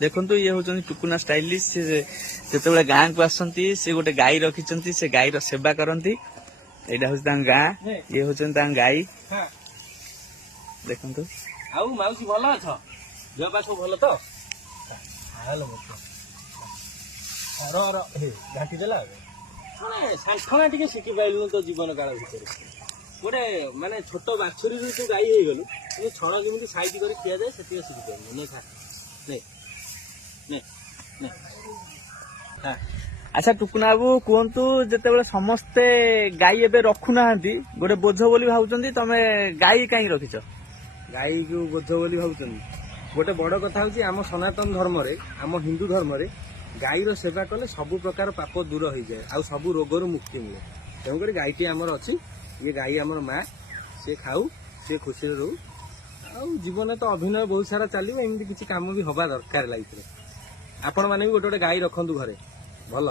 देखो ये हूँ टुकुना स्टाइलिश जो गाँ को आसती से गोटे गाई रखिंट से गाई सेवा करती यहाँ हूँ गाँ ये हूँ गाई देखो आउ माउसी भल अछ देह पा सब भल तो हेलो घाटी देला माने सांठना टिके शिखी पाइलु तो जीवन काल भितर गोटे माने छोट बाछुरी तू गाई हे गलु तू छण केमिति साइड करी खिया जाए सेति शिखी पाइलु ने खा ने ने ने हां अच्छा टुकुना बाबू कहतु जिते समस्ते गाई एबे रखुना गोटे बोझ बोली भावुचंदी तमे गाई कहीं रखिच गाई को बोझ बोली भावुचंदी गोटे बड़ कथा हूँ आम सनातन धर्म रे आम हिंदू धर्म रे गाई रो सेवा कले सबु प्रकार पाप दूर हो जाए आ सबु रोगर मुक्ति मिले तेणुक गाईटी आमर अच्छी ये गाई आमर माँ सी खाऊ सी खुशी रू आ जीवन तो अभिनय बहुत सारा चलो एमती किसी कम भी हवा दरकार लाइफ रे आपण मैंने भी गोटे गोटे गाई रखु घरे भल।